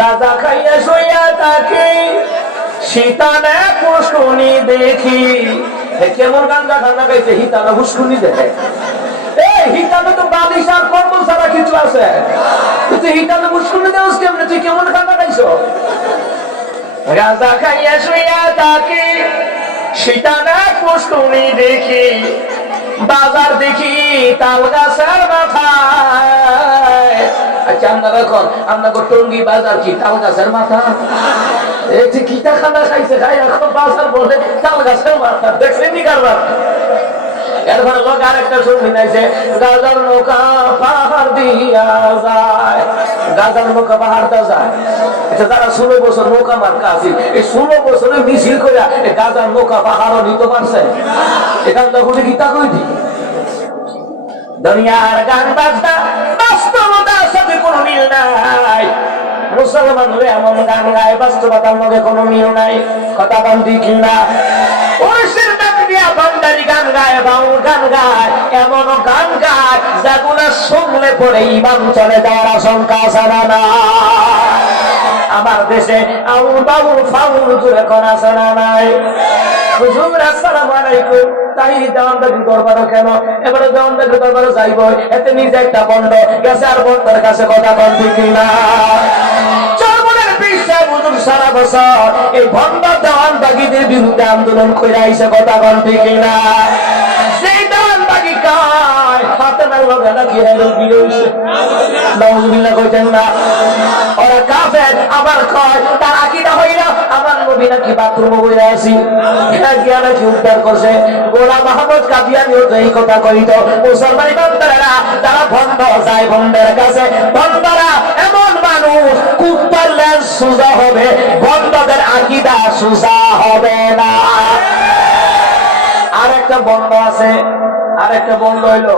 গাঁজা খাইয়া শুইয়া তাকে শীতানে পুষ্কুনি দেখি। কেমন গাঁজা খানা খাইছে? হিতানে পুষ্কুনি দেখে। এই হিতানে তো বালিশ আর কম্বল ছাড়া কিছু আছে? তুই হিতানে পুষ্কুনি দেওস কেমনে? তুই কেমন খানা খাইছো? গাঁজা খাইয়া শুইয়া তাকে শীতানে পুষ্কুনি দেখি, বাজার দেখি তাল গাছের মাথায়। আচ্ছা আপনারা এখন আপনাকে টঙ্গি বাজার কি তাল গাছের মাথা? এই যে কিটা খানা খাইছে, খাই এখন বাজার বলে তাল গাছের মাথা। দেখছেন কারবার? এরপরে লোক আরেকটা শুনি নাইছে, গাজার নৌকা পাহাড় দিয়া যায়। গাজার নৌকা পাহাড় দা যায়। আচ্ছা যারা 16 বছর নৌকা মার্কা আছে, এই 16 বছরে মিছিল করে গাজার নৌকা পাহাড়ও নিতে পারছে? এখান থেকে গীতা কই দি দুনিয়ার গান বাজনা বাস্তবতার সাথে কোনো মিল নাই। মুসলমান হয়ে এমন গান গায়, বাস্তবতার মধ্যে কোনো মিল নাই। কথা বল ঠিক না? বান্দারি গান গায়, বাউল গান গায়, এমন গান গায় যেগুলো শুনলে পরে ইমান চলে যাওয়ার আশঙ্কা আছে না? আমার দেশে আউল বাউল ফাউল জুড়ে কোন আছে না নাই? হুজুর আসসালামু আলাইকুম, তাই দেওয়ানদারি দরবারও কেন? এবারে দেওয়ানদারি দরবারে যাইব, এতে নিজে একটা বন্ধ গেছে আর বন্ধের কাছে কথা কন ঠিক না? সারা বছর এই ভণ্ড দেওয়ানবাগীদের বিরুদ্ধে আন্দোলন করে আইসে, কথা কন ঠিক না? সেই দেওয়ানবাগী কায় হাতে না লগে নাকি নাউজুবিল্লাহ কইতেন না? ওরা কাফের, আবার কয় তার আকীদা হইল আমার নবী নাকি বাথরুমে বইয়া আছি, গিয়া নাকি উদ্ধার করছে। গোলাম মাহমুদ কাদিয়ানীও তো এই কথা কইত। মুসলমান বান্দারা যারা ভণ্ড যায় ভণ্ডের কাছে, ভণ্ডরা এমন মানুষ কুত্তার লেজ সোজা হবে, ভণ্ডদের আকীদা সোজা হবে না। আর একটা বন্ধ আছে, আর একটা বন্ধ হইলো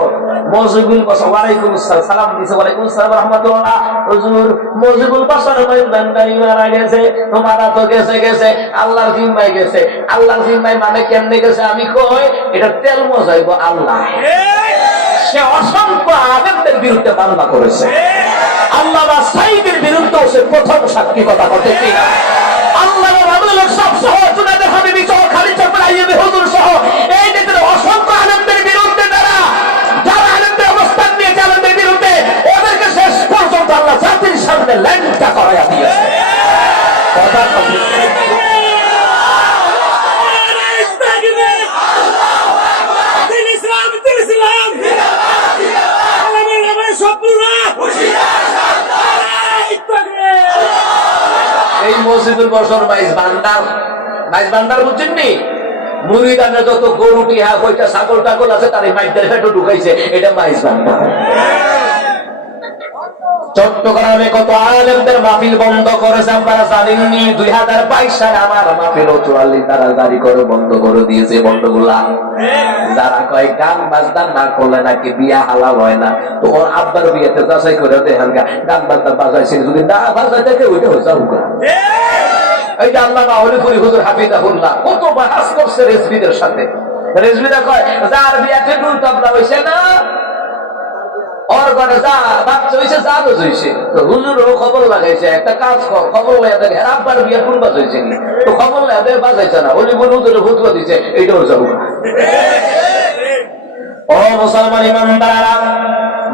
মজিবুল বাশার। ওয়ালাইকুম আসসালাম, সালাম দিছে। ওয়ালাইকুম আসসালাম রাহমাতুল্লাহ। হুজুর মজিবুল বাশার বান্দাই মারা গেছে, তোমারা তো গেছে গেছে, আল্লাহর জিম্মায় গেছে। আল্লাহর জিম্মায় মানে কেমনে গেছে? আমি কই এটা তেল মজাইব আল্লাহ। সে অসংখ্য আলেমদের বিরুদ্ধে মামলা করেছে। আল্লামা সাইদের বিরুদ্ধে সে প্রথম সাক্ষী, কথা বলতে কি না? আল্লামা মামুনুল হক সব সহ, জুনায়েদ হাবিবি সহ, খালিদ চকর আইয়ুবী হুজুর সহ এই দেশের অসংখ্য আলেমদের বিরুদ্ধে যারা আলেমদের অবস্থান নিয়েছে, আলেমদের বিরুদ্ধে, ওদেরকে শেষ পর্যন্ত আল্লাহ জাতির সামনে ল্যাংটা করাইয়া দিয়েছে। কথা বলতে এই মসজিদুল বশর মাইজ ভান্ডার বুঝছেন নি? মুরিদানে যত গরু টিহা কইটা ছাগল টাগল আছে তার এই মাইজদের ফেটো ঢুকাইছে, এটা মাইজ ভান্ডার। চট্টগ্রামে কত আলেমদের মাহফিল বন্ধ করেছে আপনারা জানেননি? 2022 সালে আমার মাহফিল 44 তারা জারি করে বন্ধ করে দিয়েছে। বন্ধগুলা যারা কয় গান বাজনা না করলে নাকি বিয়া হালাল হয় না, তো ওর আব্বার বিয়েতে যাচাই করে দেখেন গান বাজনা বাজাইছেন, যদি না বাজাই দেখে ওইটা হচ্ছে হুকা। এই যে আল্লামা হলিপুরি হুজুর হাফিজাহুল্লাহ কত বাহাস করছে রেজভিদের সাথে। রেজভিরা কয় যার বিয়াতে ডুল তবলা হইছে না, ওর ঘরে যা বাচ্চা হয়েছে, যা বোঝ হয়েছে, তো হুজুরও খবর লাগাইছে, একটা কাজ কর, খবর লাগাই দেখে আব্বার বিয়ে কোন বাজ হয়েছে নি, তো খবর লাগাবে বাজাইছে না, হলিপুর হুজুরে ভুতুয়া দিচ্ছে, এইটাও যাবো। ও মুসলমান ইমানদাররা,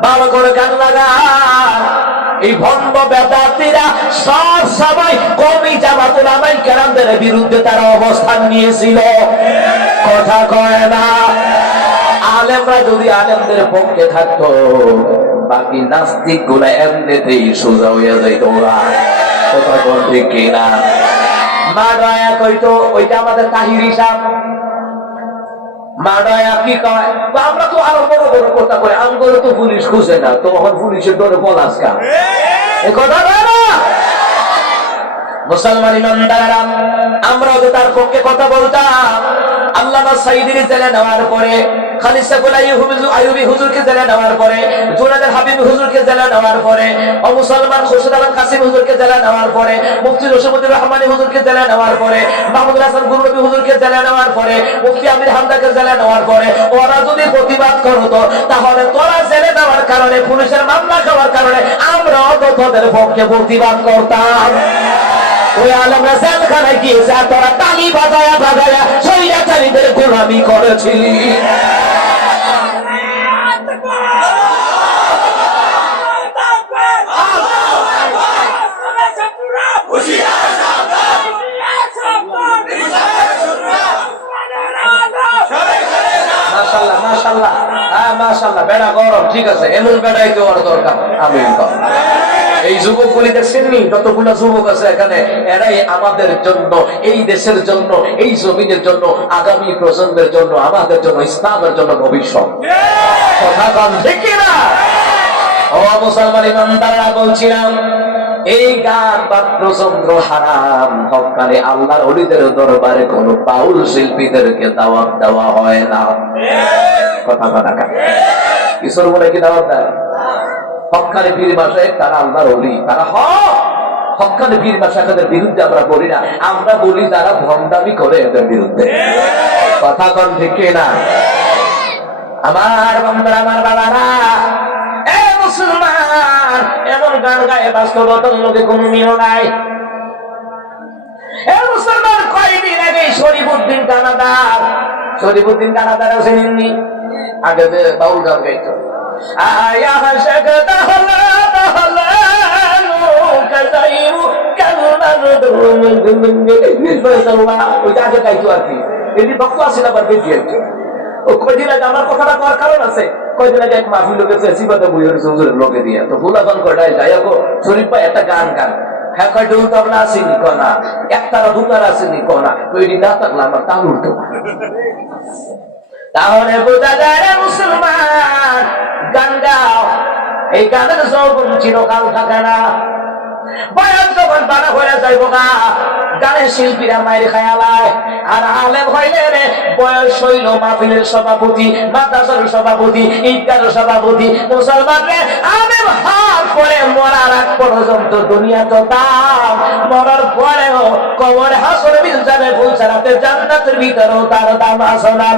ভালো করে গান লাগা। এই ভণ্ড বেদাতীরা সব সময় কওমি জামাত উলামায়ে কেরামদের বিরুদ্ধে তারা অবস্থান নিয়েছিল, কথা কয় না? আলেমরা যদি আলেমদের পক্ষে থাকতো, বাকি নাস্তিক গুলা এমনিতেই সোজা হইয়া যাইত। ওরা কথা বলতে কিনা? মা দয়া কইতো, ওইটা আমাদের তাহিরি সাহেব। মা দয়া কি কয়, আমরা তো আরো বড় বড় কথা কই, আমগরে তো পুলিশ খুঁজে না, তখন পুলিশের ডরে পলাশ কা, এই কথা বলে না? মুসলমান ইমানদাররা, আমরাও তো তার পক্ষে কথা বলতাম। আল্লামা সাইদির জেলে নেওয়ার পরে খালিদ সাইফুল আইয়ুবী হুজুরকে জেলে নেওয়ার পরে, জুনায়েদ হাবিবী হুজুরকে জেলে নেওয়ার পরে, মুসলমান খুরশিদ আলম কাসিম হুজুরকে জেলে নেওয়ার পরে, মুফতি রশিদুর রহমানী হুজুরকে জেলে নেওয়ার পরে, মাহমুদ হাসান গুরনবী হুজুরকে জেলে নেওয়ার পরে, মুফতি আমির হামদাকে জেলে নেওয়ার পরে, ওরা যদি প্রতিবাদ করতো তাহলে তোরা জেলে দেওয়ার কারণে, পুলিশের মামলা খাওয়ার কারণে আমরাও তো তোদের পক্ষে প্রতিবাদ করতাম। ওই আলমরা জেলখানায় গিয়েছে আর তোরা তালি বাজায়া বাজায়া স্বৈরাচারীদের গোলামি করেছিলি। মাশাআল্লাহ মাশাআল্লাহ, হ্যাঁ মাশাআল্লাহ, বেড়া গরম, ঠিক আছে, এমন বেড়াই তো আর দরকার। আমিন। এই যুবকগুলি দেখছেননি, যতগুলো যুবক আছে এখানে, এরাই আমাদের জন্য, এই দেশের জন্য, এই জমিনের জন্য, আগামী প্রজন্মের জন্য, আমাদের জন্য, ইসলামের জন্য ভবিষ্যৎ। কথা কন ঠিক কিনা? ও মুসলমান ইমানদাররা, বলছিলাম এই গান বাদ্যযন্ত্র হারাম। হক্কানি আল্লাহর ওলিদের দরবারে কোন বাউল শিল্পীদেরকে দাওয়াত দেওয়া হয় না। কথা বলা কিশোর বলে কি দাওয়াত দেয়? হক্কানি পীর মাশায়েখ তারা আল্লাহর ওলি, তারা হক্কানি পীর মাশায়েখদের বিরুদ্ধে আমরা বলি না, আমরা বলি যারা ভণ্ডামি করে এদের বিরুদ্ধে। কথা কন ঠিক কিনা? আমার বান্দারা, আমার বাবারা, এ মুসলমান, এমন গান গায়ে বাস্তবতার লোকে কোনো মিল নাই। এ মুসলমান, কয়েকদিন আগে শরীফুদ্দিন কানাদার আছেননি, আগে বাউল গান গাইতো। আয়া হাসক তাহলা তাহলা কাজাইমু কালনার দুম দুম নিসবাল্লাহ, ওই আগে গাইতো আর কি। এদি ভক্ত আছে না বারবে দিয়েছে। ও কয়দিন আগে আমার কথাটা করার কারণ আছে, কয়দিন আগে এক মাহফিল লোকেছে সিবাতে বইয়ের হুজুরের লোকে দিয়ে, তো ফুলাফান কয়টাই যাই গো শরীফ ভাই একটা গান গান, হ্যাঁ কয় ডুল তবলা আসেনি কনা, একতারা দুতারা আসেনি কনা, ওইটি না থাকলে আমার তাল উঠতো। তাহলে বোঝা যায় রে মুসলমান, গান গাও, এই গানের যৌবন চিরকাল থাকে না। বয়ান যখন বানা হয়ে যাইব গা, গানের শিল্পীরা মায়ের খায়ালায়, আর আলেম হইলে রে বয়স হইল মাহফিলের সভাপতি, মাদ্রাসার সভাপতি, ঈদগার সভাপতি। মুসলমান রে আলেম হাত পরে মরার আগ পর্যন্ত দুনিয়া তো দাম, মরার পরেও কবর হাসর মিলজানে ফুলছাড়াতে জান্নাতের ভিতরেও তার দাম আছে না।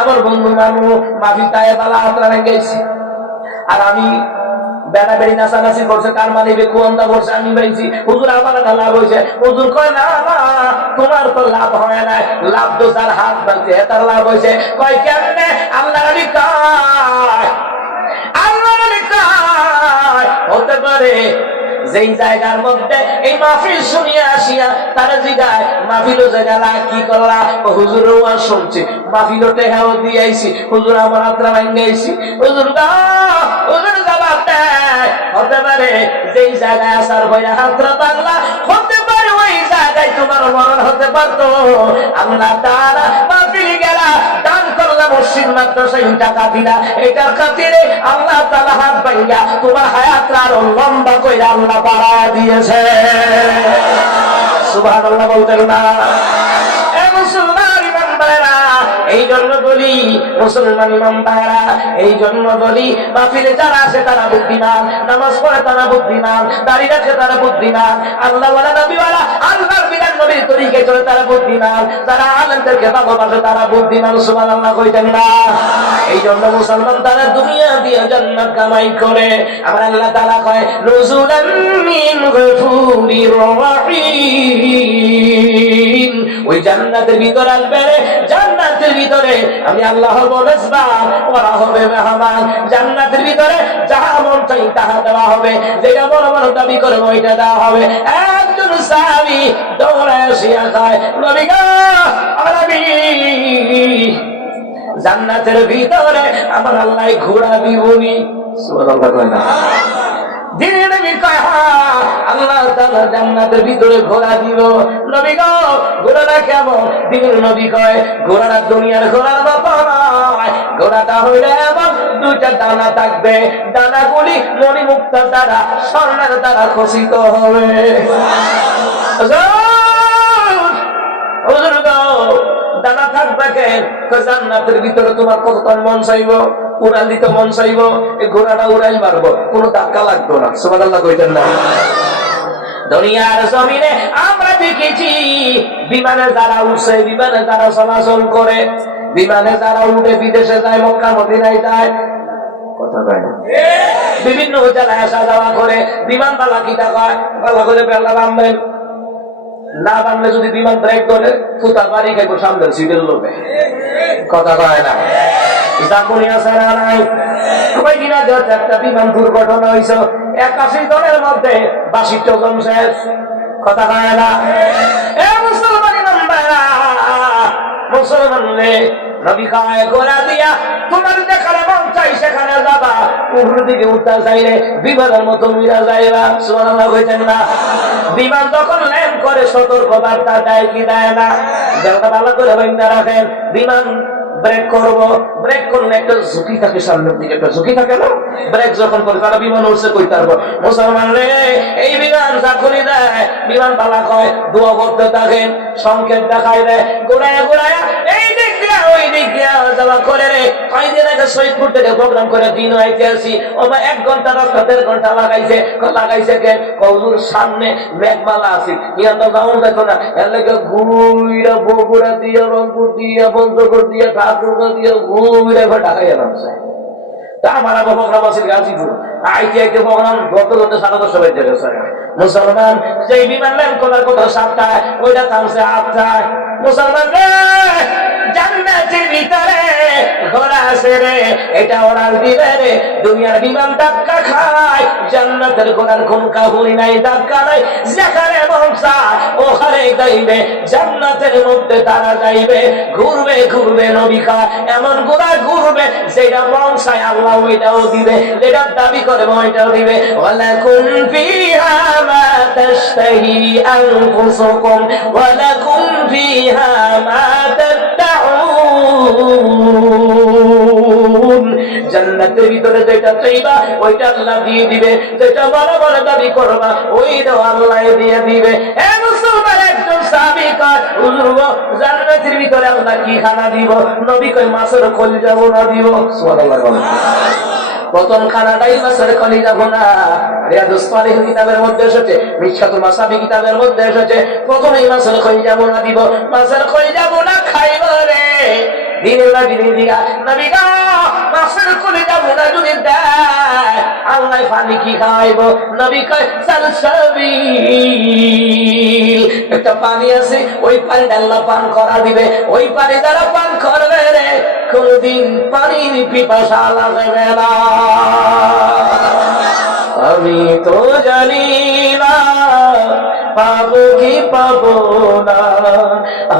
আমার বন্ধু মানু মাফি তাই বালা হাতরা গেছি, আর আমি বেড়া বেড়ি নাচানাচি করছে, কার মালিবে কুয়ান্তা করছে, আমি বেড়েছি। হুজুর আমার লাভ হয়েছে। হুজুর কয় না না, তোমার তো লাভ হয় না, লাভ তো যার হাত বাঁধছে তার লাভ হয়েছে। কয় কেমনে? আল্লাহ আলী কয়, আল্লাহ আলী কয় হতে পারে যেই জায়গার মধ্যে এই মাহফিল শুনিয়া আসিয়া তারা জিগায় মাহফিলও জায়গা কি করলা? হুজুর ওয়াজ শুনছি, মাহফিলও টেহাও দিয়ে আইছি, হুজুর আমার হাতরা ভাঙ্গে আইছি। হুজুর হুজুর জবাব দেয়, হতে পারে যেই জায়গায় আসার ভয়া হাতরা বাংলা, হতে পারে ওই জায়গায় তোমার মরণ হতে পারতো। আল্লাহ তাআলা মাহফিল গেলা, দান করলা, মসজিদ মাদ্রাসায় টাকা দিলা, এটার খাতিরে আল্লাহ তাআলা হাত ভাঙ্গা তোমার হায়াতটা আরো লম্বা কইরা আল্লাহ বাড়ায় দিয়েছে। সুবহানাল্লাহ বলতেন না? এ মুসলমান ইমানদারেরা, এই জন্য বলি মুসলমান ইমানদারেরা, এই জন্য বলি মাহফিলে যারা আসে তারা বুদ্ধিমান, নামাজ পড়ে তারা বুদ্ধিমান, দাড়ি রাখে তারা বুদ্ধিমান, আল্লাহ ওয়ালা নবী ওয়ালা আল্লাহর বিধান নবীর তরিকায় চলে তারা বুদ্ধিমান, যারা আলেমদেরকে ভালোবাসে তারা বুদ্ধিমান। সুবহানাল্লাহ কইতেন না? এই জন্য মুসলমান তারা দুনিয়া দিয়ে জান্নাত কামাই করে। আমার আল্লাহ তাআলা কয় নুজুলাম মিন গফুরির রহিম, ওই জান্নাতের ভিতরে আসবে, জান্নাতের ভিতরে আমি আল্লাহর মেজবান, ওরা হবে মেহমান। জান্নাতের ভিতরে যাহা মন চাই তাহা দেওয়া হবে, যেটা বড় বড় দাবি করে ওইটা দেওয়া হবে। একজন সাহাবী দৌড়ে আসিয়া কয়, নবী গো, নবী, জান্নাতের ভিতরে আমার আল্লাহ ঘোড়া দিবনি। সুবহানাল্লাহ কয় না? দিনের নবী কয়, আল্লাহ তাআলা জান্নাতের ভিতরে ঘোড়া দিব। নবী গো, ঘোড়াটা কেমন? দিনের নবী কয়, ঘোড়াটা দুনিয়ার ঘোড়ার মতো নয়, ঘোড়াটা হইলে এমন দুইটা ডানা থাকবে, ডানাগুলি মণিমুক্তার দ্বারা, স্বর্ণের দ্বারা খচিত হবে। দানা থাকবে কেন? জান্নাতের ভিতরে তোমার কতক্ষণ মন চাইব উড়াল দিতে মন চাইব, এই ঘোড়াটা উড়াইল মারবো, কোনো ধাক্কা লাগতো না। সুবহানাল্লাহ কইতেন না? দুনিয়ার জমিনে আমরা দেখেছি বিমানে যারা উঠছে, বিমানে যারা চলাচল করে, বিমানে যারা উঠে বিদেশে যায়, মক্কা মদিনায় যায়, কথা কয় না, বিভিন্ন জেলায় আসা যাওয়া করে, বিমান বালা কিটা কয়, ভালো করে বেলা বাঁধবেন, না বাঁধলে যদি বিমান ব্রেক করে ফুটা বাড়ি খাইব সামনের সিটের লোকে, কথা কয় না। জাকুনি আছে না নাই? কয়েকদিন আগে একটা বিমান দুর্ঘটনা হয়েছে, 81 জনের মধ্যে 62 জন শেষ, কথা কয় না। এ মুসলমান ইমানদারা, মুসলমান রে, নবী কায় গোলা দিয়া তোমার যেখানে মন চাই সেখানে যাবা, উপর দিকে উঠতে চাইলে বিমানের মতো উড়া যাইবা। সুবহানাল্লাহ কইতেন না? বিমান যখন ল্যান্ড করে সতর্ক বার্তা দেয় কি দেয় না? যেটা ভালো করে বাইন্দা রাখেন, বিমান ব্রেক করবো, ব্রেক করলে একটা ঝুঁকি থাকে, সামনের দিকে একটা ঝুঁকি থাকে না? ব্রেক যখন করে তারা বিমান উঠছে কই তারপর মুসলমান রে, এই বিমান যখনই দেয় বিমান পালা কয় দোয়া করতে থাকেন, সংকেত দেখায় দেয়, ঘুরায় ঘুরায় এই দিক দিয়া ওই দিক দিয়া যাওয়া করে রে। কয়েকদিন আগে সৈয়দপুর থেকে প্রোগ্রাম করে দিন আইতে আসি, ও 1 ঘন্টা রাস্তা 1.5 ঘন্টা লাগাইছে কে? কৌজুর সামনে মেঘমালা আছে, ইয়া তো যাওয়া যেত না, এর লেগে ঘুরা বগুড়া দিয়া, রংপুর দিয়া, পঞ্চগড় দিয়া, ঠাকুরগা দিয়া ঘুরে ঢাকায় এলাম। তা আমার আগে প্রোগ্রাম আছে গাজীপুর, আইতে আইতে প্রোগ্রাম গত 10:30 বেজে গেছে। মুসলমান সেই বিমান ল্যান্ড করার কথা 7টায়, ওইটা থামছে 8টায়। মুসলমান রে, জান্নাতের ভিতরে ঘোড়া আছে রে, এটা ওরাল দিবে রে। দুনিয়ার বিমান ধাক্কা খায়, জান্নাতের ঘোড়ার কোন কাহুরি নাই, ধাক্কা নাই, যেখানে মন চায় ওখানে যাইবে, জান্নাতের মধ্যে তারা যাইবে, ঘুরবে ঘুরবে। নবী কয় এমন ঘোড়া ঘুরবে যেটা মন চায় আল্লাহ ওইটাও দিবে, যেটা দাবি করে ওইটাও দিবে। ওয়ালাকুম ফিহা মা তাশতাহি আনফুসুকুম ওয়ালাকুম ফিহা মা তাদউন। জান্নাতের ভিতরে যেটা চাইবা ওইটা আল্লাহ দিয়ে দিবে, যেটা বড় বড় দাবি করবা ওইটাও আল্লাহ দিয়ে দিবে। হে মুসলমান, একজন সাহাবী কয় হুজুর গো, জান্নাতের ভিতরে আল্লাহ কি খানা দিব? নবী কয় মাছের কলিজা বোনা দিব। সুবহানাল্লাহ। প্রথম খানাটাই মাছের কলিজা বোনা। রিয়াদুস সালিহিন কিতাবের মধ্যে এসেছে, মিশকাতুল মাসাবি কিতাবের মধ্যে এসেছে, প্রথমেই মাছের কলিজা বোনা দিব। মাছের কলিজা বোনা খাইব রে, দিনের লাগি দিদিগা নবী গো, মাছের কলিজা বোনা যদি দেয় আল্লাহ পানি কি খাইব? নবী কয় সালসাবিল, একটা পানি আছে, ওই পানি আল্লাহ পান করা দিবে, ওই পানি দ্বারা পান করবে রে, কোনদিন পানির পিপাসা লাগবে না। আমি তো জানি না পাবো কি পাবো না,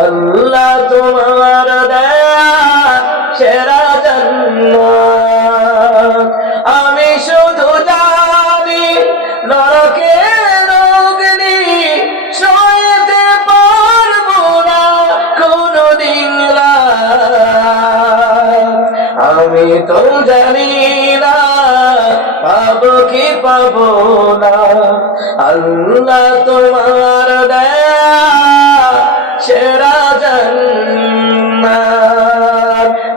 আল্লাহ তোমার দয়া সেরা জান্নাত। আমি শুধু জানি নরকের অগ্নি সইতে পারবো না কোনদিন রাত। আমি তো জানি না পাবো কি পাবো না, আল্লাহ তোমার দয়া সেরা জান্নাত।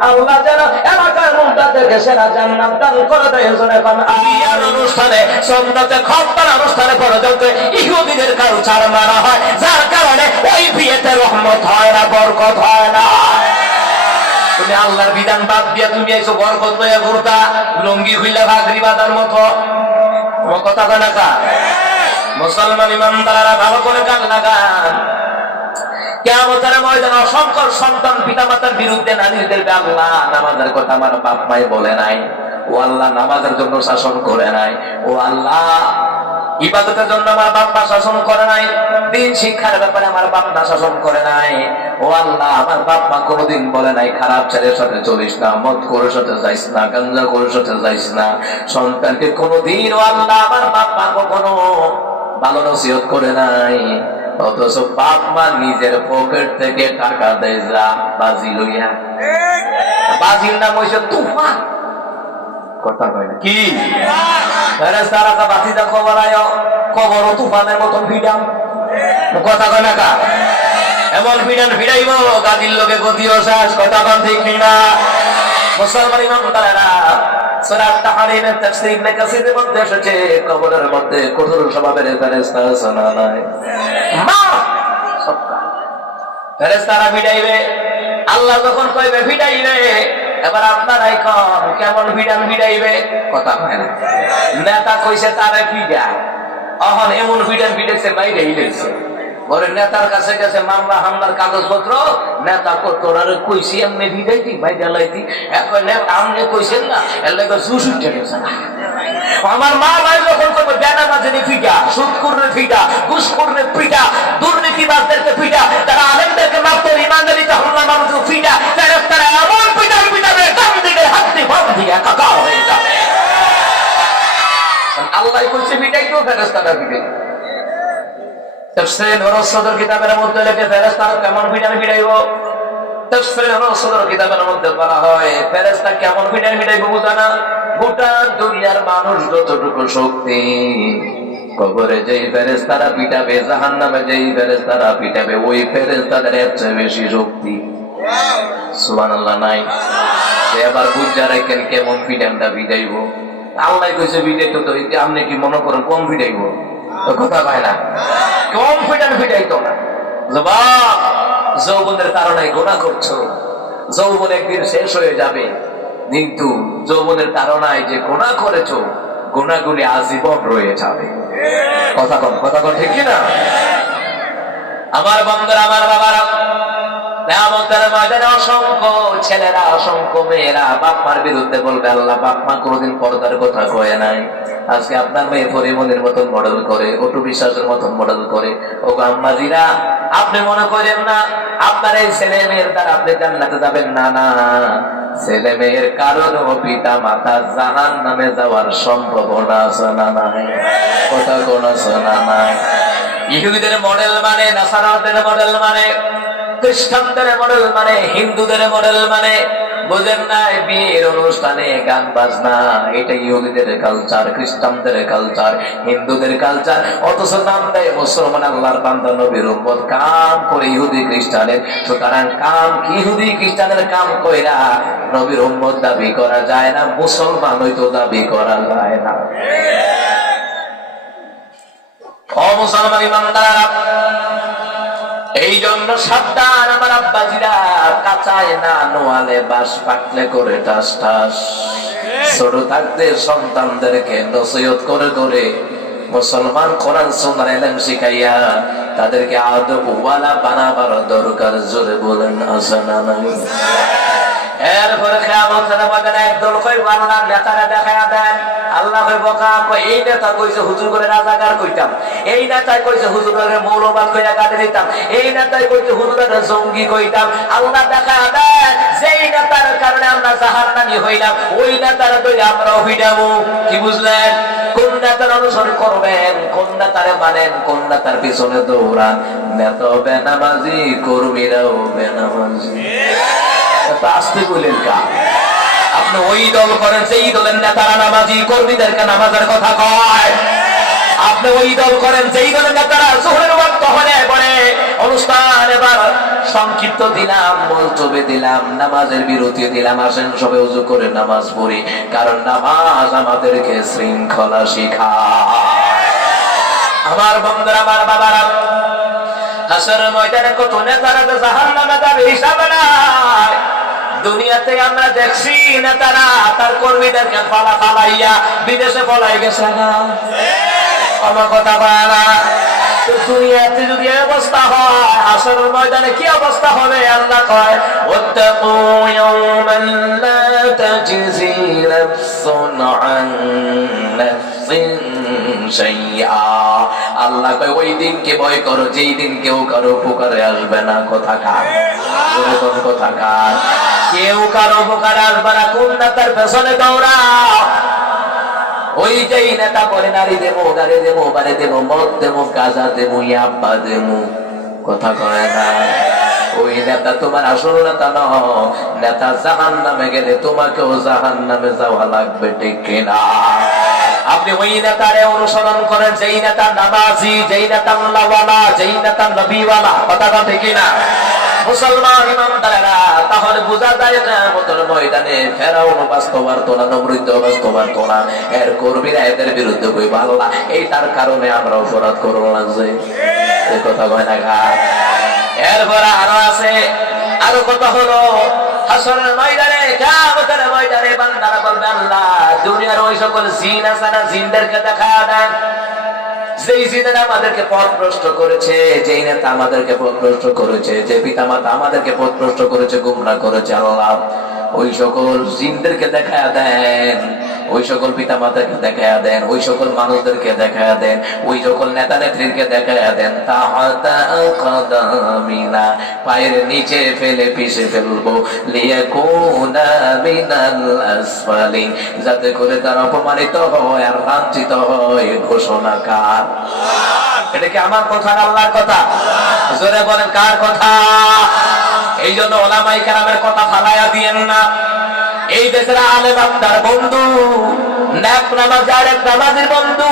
আল্লাহ যেন এলাকার মুমতাজদেরকে সেরা জান্নাত দান করে দেয়। এখন বিয়ার অনুষ্ঠানে, সুন্নতে খতনার অনুষ্ঠানে পর্যন্ত ইহুদিদের কালচার মানা হয়, যার কারণে ওই বিয়েতে রহমত হয় না, বরকত হয় না। তুমি আল্লাহর বিধান বাদ দিয়া তুমি এসো বরকত লইয়া ঘুরতা, লঙ্গি হইলা ভাগরি বাঁধার মতো। তোমার কথা কয় না কা? মুসলমান ইমানদাররা ভালো করে কান লাগান। কিয়ামতের ময়দানে অসংখ্য সন্তান পিতামাতার বিরুদ্ধে নালিশ দেবে, আল্লাহ নামাজের কথা আমার বাপ মাই বলে নাই, ও আল্লাহ নামাজের জন্য শাসন করে নাই, ও আল্লাহ ইবাদতের জন্য আমার বাপ মা শাসন করে নাই, দিন শিক্ষার ব্যাপারে আমার বাপ মা শাসন করে নাই, ও আল্লাহ আমার বাপ মা কোনোদিন বলে নাই খারাপ ছেলের সাথে চলিস না, মদ করে সাথে যাইস না, গাঞ্জা করে সাথে যাইস না। সন্তানকে কোনোদিন ও আল্লাহ আমার বাপ মা কখনো ভালো নসিহত করে নাই, অথচ বাপ মা নিজের পকেট থেকে টাকা দেয় যা বাজি লইয়া। বাজির নাম হইছে তুফা, কথা কয় না কি? ফেরেশতারা বাতিদা কবরায় কবর তুফানের মতন ভিড়াম, কথা কয় না কা? এমন ভিড়ান ভিড়াইব গাদির লোকে গদিও শেষ, কথা কন ঠিক কিনা? মুসলমান ইমামদারেরা সূরা তাহরিমের তাফসীর ইবনে কাসিরের মধ্যে এসেছে কবরের মধ্যে কঠোর স্বভাবের ফেরেশতা শোনা নাই মা সবকা ফেরেশতারা ভিড়াইবে। আল্লাহ যখন কইবে ভিড়াইবে, এবার আপনারাই কোন কেমন ভিড়ান ভিড়াইবে, কথা হয় না। নেতা কইছে তারে ভিড়া, অহন এমন ভিড়ান ভিড়াইছে বাইরেই লইছে। ওরে নেতার কাছে গেছে মামলা হামলার কাগজপত্র, নেতা তোরারে কইছি এমনি ভিড়াইতি বাইরে লাইতি, এখন নেতা আমনে কইছেন না এর লাগে জুস উঠে গেছে না। আমার মা ভাই যখন কইবে বেনামাজিনি ফিটা, সুদখোররে ফিটা, ঘুষখোররে ফিটা, দুর্নীতিবাজদেরকে ফিটা, তারা আলেমদেরকে মারতো, ইমানদারিতে হামলা মারতো ফিটা, তারা এমন পিটান পিটাবে ডান দিকে হাত দিয়ে বাম দিকে একাকার হয়ে যাবে। আল্লাহ কইছে ফিটাইতো, ফেরেশতারা ফিটাই। তাফসীর নুরুস সদর কিতাবের মধ্যে লেখে ফেরেশতারা কেমন ভিড়ান ভিড়াইব। তাফসীর নুরুস সদর কিতাবের মধ্যে বলা হয় ফেরেশতা কেমন ভিড়ান ভিড়াইব বুঝা না? গোটা দুনিয়ার মানুষ যতটুকু শক্তি, কবরে যেই ফেরেশতারা পিটাবে, জাহান্নামে যেই ফেরেশতারা পিটাবে, ওই ফেরেশতাদের এর চেয়ে বেশি শক্তি। সুবহানাল্লাহ নাই? এবার বুঝা রাখেন কেমন ভিড়ানটা ভিড়াইব। আল্লাহ কইছে ভিড়াইতো, তো আপনি কি মনে করেন কম ভিড়াইব? কথা পায় না, কম ফিটান ফিটাইতো না। জবাব, যৌবনের কারণে গুনাহ করছো, যৌবন একদিন শেষ হয়ে যাবে, কিন্তু যৌবনের তাড়নায় যে গুনাহ করেছো, গুনাহগুলি আজীবন রয়ে যাবে। কথা কন ঠিক কিনা? আমার বন্ধুরা, আমার বাবারা, কিয়ামতের ময়দানে অসংখ্য ছেলেরা, অসংখ্য মেয়েরা বাপ মার বিরুদ্ধে বলবে, আল্লাহ বাপ মা কোনোদিন পর্দার কথা কয় নাই, আজকে আপনার মেয়ে পরিমনির মতন মডেল করে, অটু বিশ্বাসের মতন মডেল করে। ও আম্মাজিরা, আপনি মনে করেন না আপনার এই ছেলে মেয়ের দ্বারা আপনি জান্নাতে যাবেন? না না, ছেলে মেয়ের কারণে পিতা মাতা জাহান্নামে যাওয়ার সম্ভাবনা আছে না নাই? কথা কোন শোনা নাই? ইহুদিদের মডেল মানে, নাসারাদের মডেল মানে, খ্রিস্টানদের মডেল মানে, হিন্দুদের মডেল মানে, বুঝেন না? বিয়ের অনুষ্ঠানে গান বাজনা, এটা ইহুদিদের কালচার, খ্রিস্টানদের কালচার, হিন্দুদের কালচার। অথচ নাম দেয় মুসলমান, আল্লাহর বান্দা, নবীর উম্মত, কাম করে ইহুদি খ্রিস্টানের। সুতরাং কাম ইহুদি খ্রিস্টানের কাম কইরা নবীর উম্মত দাবি করা যায় না, মুসলমান হইতো দাবি করা যায় না। ও মুসলমান ইমানদার, এই জন্য সাবধান আমার আব্বাজিরা, কাঁচায় না নোয়ালে বাস, পাকলে করে টাস টাস। ছোট থাকতে সন্তানদেরকে নসিহত করে করে মুসলমান কোরআন সুন্নাহর ইলম শিখাইয়া তাদেরকে আদব ওয়ালা বানাবার দরকার। জোরে বলেন আছে না নাই? এরপরে কিয়ামতের ময়দানে একদল কইব, আল্লাহর নেতারা দেখায়া দেন। আল্লাহ কইব, এই নেতা কইছে হুজুর করে রাজাকার কইতাম, এই নেতাই কইছে হুজুর করে মৌলবাদ কইরা গাড়ি দিতাম, এই নেতাই কইছে হুজুরের জঙ্গি কইতাম। আল্লাহ দেখায়া দেন, যেই নেতার কারণে আমরা জাহান্নামী হইলাম, ওই নেতার ধরে আমরাও হইলামু। কি বুঝলেন? কোন নেতার অনুসরণ করবেন, কোন নেতারে মানেন, কোন নেতার পিছনে দৌড়ান। নেতা বেনামাজি, কর্মীরাও বেনামাজি। আসতে বলেন কা? আপনি ওই দল করেন, সেই দলের নেতারা নামাজি, কর্মীদেরকে নামাজের কথা কয়। আপনি ওই দল করেন, সেই দলের নেতারা জোহরের ওয়াক্ত হলে পরে অনুষ্ঠান, এবার সংক্ষিপ্ত দিলাম, মলতবে দিলাম, নামাজের বিরতি দিলাম, আসেন সবে ওযু করে নামাজ পড়ি, কারণ নামাজ আমাদেরকে শৃঙ্খলা শিখায়। আমার বন্ধুরা, আমার বাবারা, হাসরের ময়দানে কত নেতারা জাহান্নামে যাবে, হিসাব নাই। দুনিয়াতে আমরা দেখছি নেতারা তার কর্মীদেরকে ফালাইয়া বিদেশে পলাই গেছে না? আমার কথা বলে না? দুনিয়াতে যদি অবস্থা হয়, হাসরের ময়দানে কি অবস্থা হবে? আল্লাহ কয়, ওয়াত্তাকু ইয়াওমান লা তাজজি নাফসুন আন নাফসিন শাইআ। আল্লাহ কয়, ওই দিনকে ভয় করো যেই দিন কেউ কারো উপকারে আসবে না। কথা কার? কথা কার? কেউ কারো উপকারে আসবে না। কোন নেতার পেছনে দৌড়াও? ওই যেই নেতা বলে নারী দেবো, গাড়ি দেবো, বাড়ি দেবো, মদ দেবো, গাঁজা দেবো, ইয়াব্বা দেবো, কথা কয় না? ওই নেতা তোমার আসল নেতা নয়। নেতা জাহান্নামে গেলে তোমাকেও জাহান্নামে যাওয়া লাগবে, ঠিক কিনা? আপনি ওই নেতারে অনুসরণ করেন যেই নেতা নামাজি, যেই নেতা আল্লাহওয়ালা, যেই নেতা নবীওয়ালা। কথাটা ঠিক না? মুসলমান ইমানদারেরা, তাহলে বোঝা যায় কিয়ামতের ময়দানে ফেরাউন বাঁচতে পারতো না, নমরুদ বাঁচতে পারতো না, এর কর্মীরা এদের বিরুদ্ধে কই আল্লাহ এই তার কারণে আমরা অপরাধ করব লাগছে। এই কথা কয় না গা। এরপরে আরো আছে, আরো কথা হলো হাসরের ময়দানে, কিয়ামতের ময়দানে বান্দারা বলবে আল্লাহ দুনিয়ার ওই সকল জিন আছে না, জিনদেরকে দেখা দেন। যেই জিনেরা আমাদেরকে পথভ্রষ্ট করেছে, যেই নেতা আমাদেরকে পথভ্রষ্ট করেছে, যে পিতামাতা আমাদেরকে পথভ্রষ্ট করেছে, গুমরাহ করেছে, আল্লাহ ওই সকল জিনদেরকে দেখা দেন, ওই সকল পিতামাতাকে দেখা দেন, ওই সকল মানুষদেরকে দেখা দেন, ওই সকল নেতা নেত্রীকে দেখা দেন। তাহাতা কদামিনা, পায়ের নিচে ফেলে পিষে ফেলবো, লিয়াকুনা মিনাল আসফালিন, যাতে করে তারা অপমানিত হয় আর লাঞ্ছিত হয়। ঘোষণাকার। এটা কি আমার কথা না আল্লাহর কথা? জোরে বলেন কার কথা? এই জন্য ওলামায়ে কেরামের কথা ফালায়া দিয়েন না। এই দেশের আলেম আপনার বন্ধু, নেক নামাজি আলেম নামাজির বন্ধু,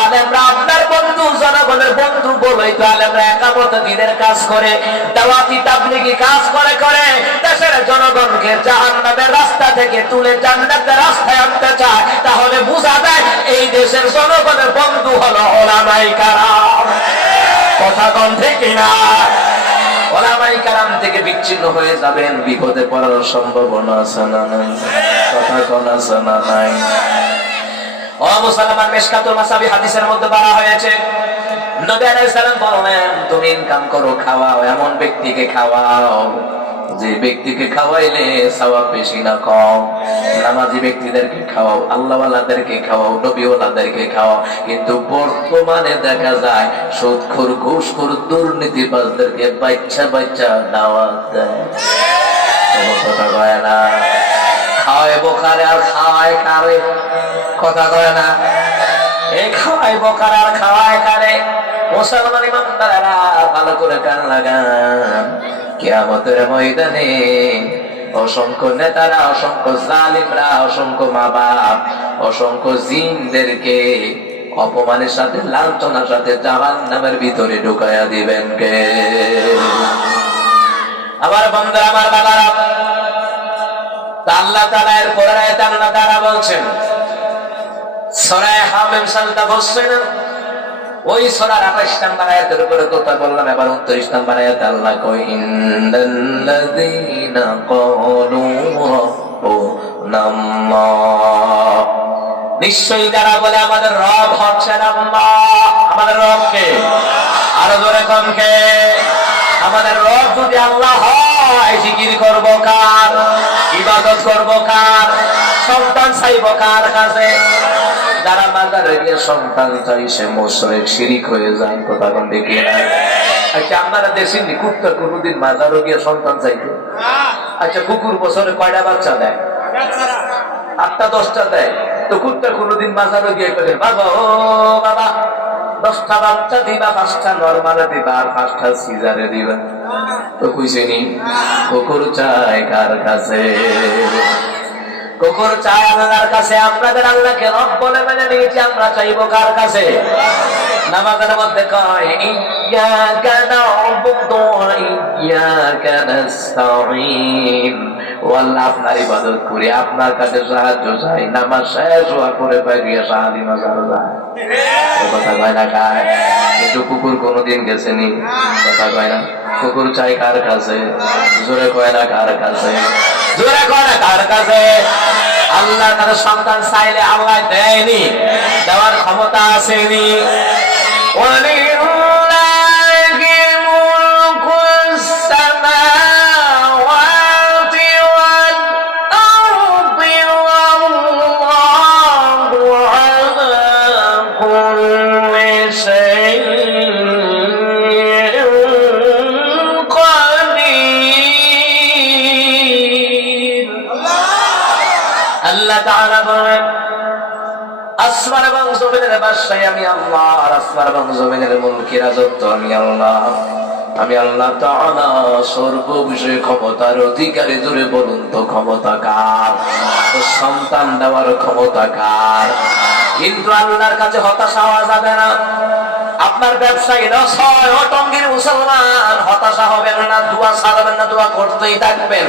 আলেমরা আপনার বন্ধু, জনগণের বন্ধু বলেই তো আলেমরা একামত দ্বীনের কাজ করে, দাওয়াতি তাবলীগি কাজ করে দেশের জনগণকে জাহান্নামের রাস্তা থেকে তুলে জান্নাতের রাস্তায় আনতে চায়। তাহলে বোঝা যায় এই দেশের জনগণের বন্ধু হলো ওলামায়ে কেরাম। কথা কোন ঠিক না? ওলামায়ে কেরাম থেকে বিচ্ছিন্ন হয়ে যাবেন, বিপদে পড়ার সম্ভাবনা আছে না নাই? কথা কোন আছে না নাই? ও মুসলমান, মিশকাতুল মাসাবি হাদিসের মধ্যে বলা হয়েছে নবী আলাইহিস সালাম বলেন তুমি ইনকাম করো, খাওয়াও, এমন ব্যক্তিকে খাওয়াও যে ব্যক্তিকে খাওয়াইলে সওয়াব বেশি না কম। নামাজি ব্যক্তিদেরকে খাওয়াও, আল্লাহওয়ালাদেরকে খাওয়াও, নবীওয়ালাদেরকে খাওয়াও। কিন্তু বর্তমানে দেখা যায় সুদখোর, ঘুষখোর, দুর্নীতিবাজদেরকে বাচ্চা দাওয়াত দেয়। কথা কয় না? খাওয়ায় বোকারে আর খাওয়ায় কারে। কথা কয় না? এই খাওয়ায় বোকার আর খাওয়ায় কারে। মুসলমান ইমানদারেরা ভালো করে কান লাগান, কিয়ামতের ময়দানে অসংখ্য নেতারা, অসংখ্য জালিমরা, অসংখ্য মা বাপ, অসংখ্য জিনদেরকে অপমানের সাথে, লাঞ্ছনার সাথে জাহান্নামের ভিতরে ঢুকাইয়া দিবেন কে? আমার বন্ধুরা, আমার বাবারা, আল্লাহ তাআলা এর পরের আয়াতে আল্লাহ তাআলা বলছেন সূরা হামিম সালতা বলছেন, ওই সূরার 28 নম্বর আয়াতের উপরে কথা বললাম। এবার 29 নম্বর আয়াতে আল্লাহ কয় ইন্নাল্লাযীনা ক্বালু রাব্বুনাল্লাহ, নিশ্চয়ই যারা বলে আমাদের রব হচ্ছেন আল্লাহ। আমাদের রব কে? আরো জোরে কোন কে? আমাদের রব যদি আল্লাহ হয়, জিকির করব কার? ইবাদত করব কার? সন্তান চাইব কার কাছে? যারা মাজারে গিয়ে সন্তান চাই সে মুশরিক, শিরিক হয়ে যায়। কথা কোন দেখি না? আচ্ছা, আপনারা দেশে কুকুরটা কোনদিন মাজারে গিয়ে সন্তান চাইতে? আচ্ছা, কুকুর বছরে কয়টা বাচ্চা দেয়? 8টা 10টা দেয়। তো কুকুরটা কোনদিন মাজারে গিয়ে করে বাবা, ও বাবা 10টা বাচ্চা দিবা, 5টা নরমালে দিবা আর 5টা সিজারে দিবা। তো কইছেনি কুকুর চায় কার কাছে? কুকুর চায় আল্লাহর কাছে। আপনাদের আল্লাহকে রব বলে মেনে নিয়েছি, আমরা চাইবো কার কাছে? নামাজের মধ্যে কয় ইয়্যাকা না'বুদু ওয়া ইয়্যাকা নাস্তাঈন, ও আল্লাহ আপনার ইবাদত করি, আপনার কাছে সাহায্য চাই। নামাজ শেষ হওয়ার পরে বাইরে সাহায্য মাজার যায়। কথা কয় না কায়? কিন্তু কুকুর কোনদিন গেছেনি? কথা কয় না? কুকুর চাই কার কাছে? জোরে কয় না কার কাছে? জোরে কয় না কার কাছে? আল্লাহ তার সন্তান চাইলে আল্লাহ দেয়নি, দেওয়ার ক্ষমতা আসেনি। আল্লাহ তাআলা বলেন আসমান এবং জমিনের বাদশাহ আমি আল্লাহ, আর আসমান এবং জমিনের মুলকি রাজত্ব আমি আল্লাহ। আমি আল্লাহ তাআলা সর্ব বিষয়ে ক্ষমতার অধিকারী। জোরে বলুন তো ক্ষমতা কার? সন্তান দেওয়ার ক্ষমতা কার? কিন্তু আল্লাহর কাছে হতাশা হওয়া যাবে না। আপনার ব্যবসায়ী লস হয়, অটঙ্গির মুসলমান, হতাশা হবেন না, দোয়া ছাড়বেন না, দোয়া করতেই থাকবেন।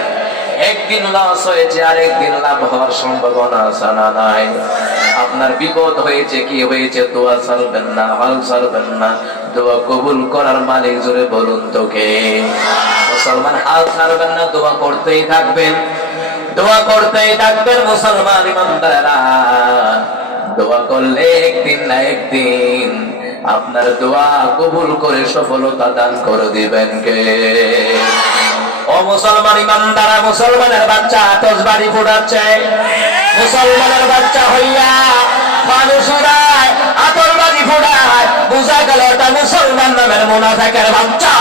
একদিন লস হয়েছে আর একদিন লাভ হওয়ার সম্ভাবনা আছে না নাই? আপনার বিপদ হয়েছে, কি হয়েছে, দোয়া ছাড়বেন না, হাল ছাড়বেন না। দোয়া কবুল করার মালিক জোরে বলুন তো কে? মুসলমান হাল ছাড়বেন না, দোয়া করতেই থাকবেন, দোয়া করতেই থাকবেন। মুসলমান ইমানদাররা, দোয়া করলে একদিন না একদিন আপনার দোয়া কবুল করে সফলতা দান করে দিবেন কে? ও মুসলমান ইমানদাররা, মুসলমানের বাচ্চা আতশবাজি ফোটাচ্ছে, মুসলমানের বাচ্চা হইয়া মানুষ উড়ায়, আতশবাজি ফোটায়, বুঝা গেল এটা মুসলমান নামের মুনাফিকের বাচ্চা।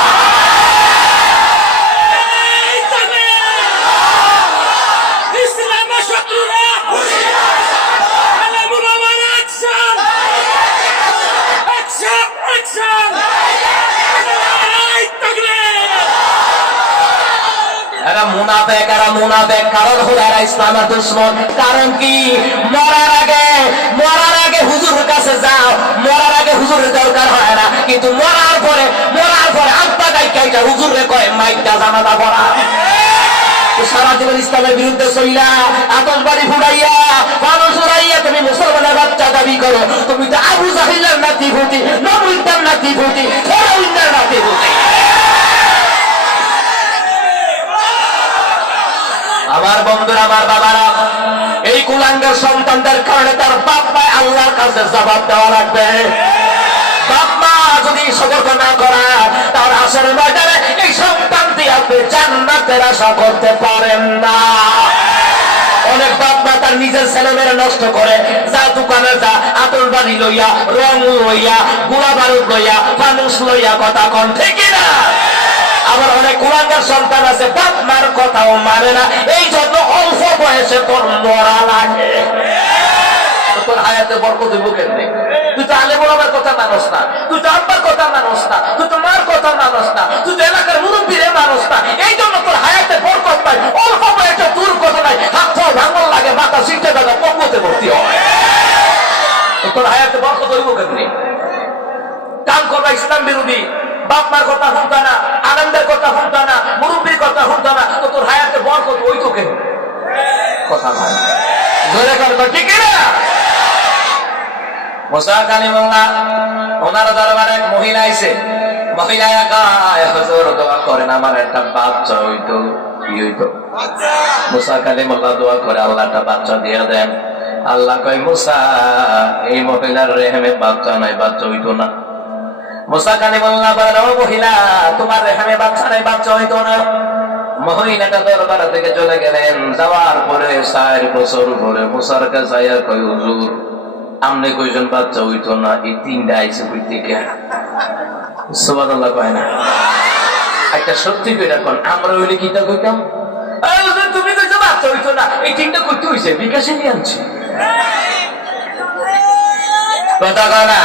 কারণ হুদারা ইসলামের দুশ্মন। কারণ কি? মরার আগে হুজুরের কাছে যাও, মরার আগে হুজুরের দরকার হয় না, কিন্তু মরার পরে আত্মা ডাইকা হুজুরে কয় মাইকটা জানাটা পড়া। সারা জীবন ইসলামের বিরুদ্ধে চইলা, আতশবাজি ফুটাইয়া, মানুষ উড়াইয়া তুমি মুসলমানের বাচ্চা দাবি করো। তুমি তো আবু জাহিলের নাতি ভূতি, নবুইদার নাতি ভূতি, ফেরাউনের নাতি ভূতি। আমার বন্ধুরা, আমার বাবারা, এই কুলাঙ্গার সন্তানদের কারণে তার বাপ মা আল্লাহর কাছে জবাব দেওয়া লাগবে। বাপ মা যদি সতর্ক না করা, তার আশার ময়দানে এই সন্তানটি আপনি জান্নাতের আশা করতে পারেন না। অনেক বাপ মা তার নিজের ছেলেমেয়েরা নষ্ট করে, যা দোকানে যা, আতশবাজি লইয়া, রং লইয়া, গোলা বারুদ লইয়া, ফানুস লইয়া কথা কন, ঠিক না? আবার অনেক কুলাঙ্গার সন্তান আছে, বাপ মার কথাও মানে না, এই জন্য অল্প বয়সে তোর মরা লাগে। তোর হায়াতে বরকত হইব কেমনে? তুই তো আলেম ওলামার কথা মানস না, তুই তো আব্বার কথা মানস না, তুই তো মার কথা মানস না, তুই তো এলাকার মুরব্বীরে মানস না, এই জন্য তোর হায়াতে বরকত নাই। অল্প বয়সে তোর কথা নাই, হাত পা ভাঙন লাগে, মাথা শিখতে দাদা পঙ্গুতে ভর্তি হয়। তোর হায়াতে বরকত হইব কেমনে? কাম করবা ইসলাম বিরোধী, বাপ মার কথা শুনতা না, আনন্দের কথা শুনতা না, মুরব্বীর কথা শুনতা না, তো তোর হায়াতে বরকত ওই তো কেন? কথা হয় ধরে কথা, ঠিক না? মুসা কালিমুল্লাহ ওনার দরবারে এক মহিলা আইছে। মহিলা কয়, হুজুর দোয়া করেন আমার একটা বাচ্চা হইতো। কি হইতো? মুসা কালিমুল্লাহ দোয়া করে আল্লাহ একটা বাচ্চা দিয়ে দেন। আল্লাহ কয়, মুসা এই মহিলার রেহেমে বাচ্চা নাই, বাচ্চা হইতো না। মুসা কালিমুল্লাহ বলেন, ও মহিলা, তোমার রেহেমে বাচ্চা নাই, বাচ্চা হইতো না। মহিলাটা দরবার থেকে চলে গেলেন। যাওয়ার পরে 4 বছর পরে মুসার কাছে আইয়া কয়, হুজুর আমনে কয়জন বাচ্চা হইতো না? এই 3টা আইছে কই থেকে? সুবহানাল্লাহ কয় না? একটা সত্যি কইরা কোন, আমরা হইলে কিটা কইতাম? আরে হুজুর তুমি কইছো বাচ্চা হইতো না, এই 3টা কইতে হইছে, বিকাশে নিয়ে আনছি। কথা কয় না?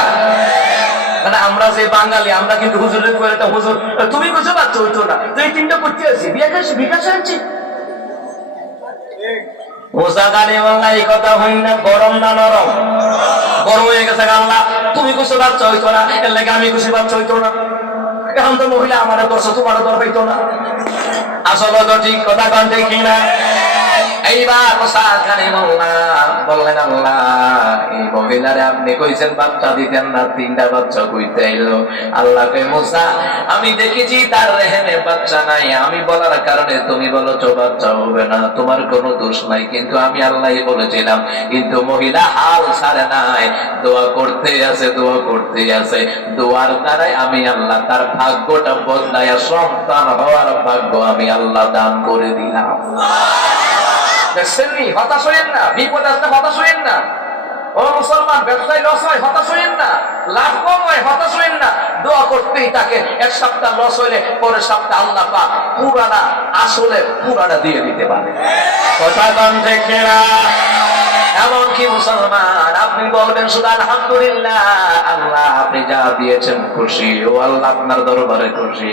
মানে আমরা যে বাঙালি, আমরা কিন্তু হুজুরের কইটা, হুজুর তুমি কইছো বাচ্চা হইতো না, তো এই 3টা করতে আছি, বিকাশে আনছি। মুসা কালিমুল্লাহ এই কথা হই না, গরম না নরম? গরম হয়ে গেছে। আল্লাহ তুমি কইছো বাচ্চা হইতো না, এর লাগে আমি কইছি বাচ্চা হইতো না। এখন তো মহিলা আমারে করছো, তোমারও দর হইতো না। আসলে তো ঠিক কথা কন, ঠিক না? এইবার মুসা কালিমুল্লাহ বললেন, আল্লাহ এই মহিলারে আপনি কইছেন বাচ্চা দিতেন না, 3টা বাচ্চা কইতে আইলো। আল্লাহ কই, মুসা আমি দেখেছি তার রেহেমে বাচ্চা নাই, আমি বলার কারণে তুমি বলেছো বাচ্চা হবে না, তোমার কোনো দোষ নাই, কিন্তু আমি আল্লাহই বলেছিলাম। কিন্তু মহিলা হাল ছাড়ে নাই, দোয়া করতে আছে, দোয়া করতে আছে। দোয়ার দ্বারাই আমি আল্লাহ তার ভাগ্যটা বদলাইয়া সন্তান হওয়ার ভাগ্য আমি আল্লাহ দান করে দিলাম। দেখছেননি? হতাশ হইেন না, বিপদ আসলে হতাশ হইেন না। ও মুসলমান, ব্যবসায় লস হয়, হতাশ হইেন না, লাভ কম হয়, হতাশ হইেন না। দোয়া করতেই তাকে। 1 সপ্তাহ লস হইলে পরের সপ্তাহ আল্লাহ পাক পুরানা আসলে পুরানা দিয়ে দিতে পারে। কথা কন ঠিক না? এমনকি মুসলমান আপনি বলবেন শুধু আলহামদুলিল্লাহ, আল্লাহ আপনি যা দিয়েছেন খুশি, ও আল্লাহ আপনার দরবারে খুশি।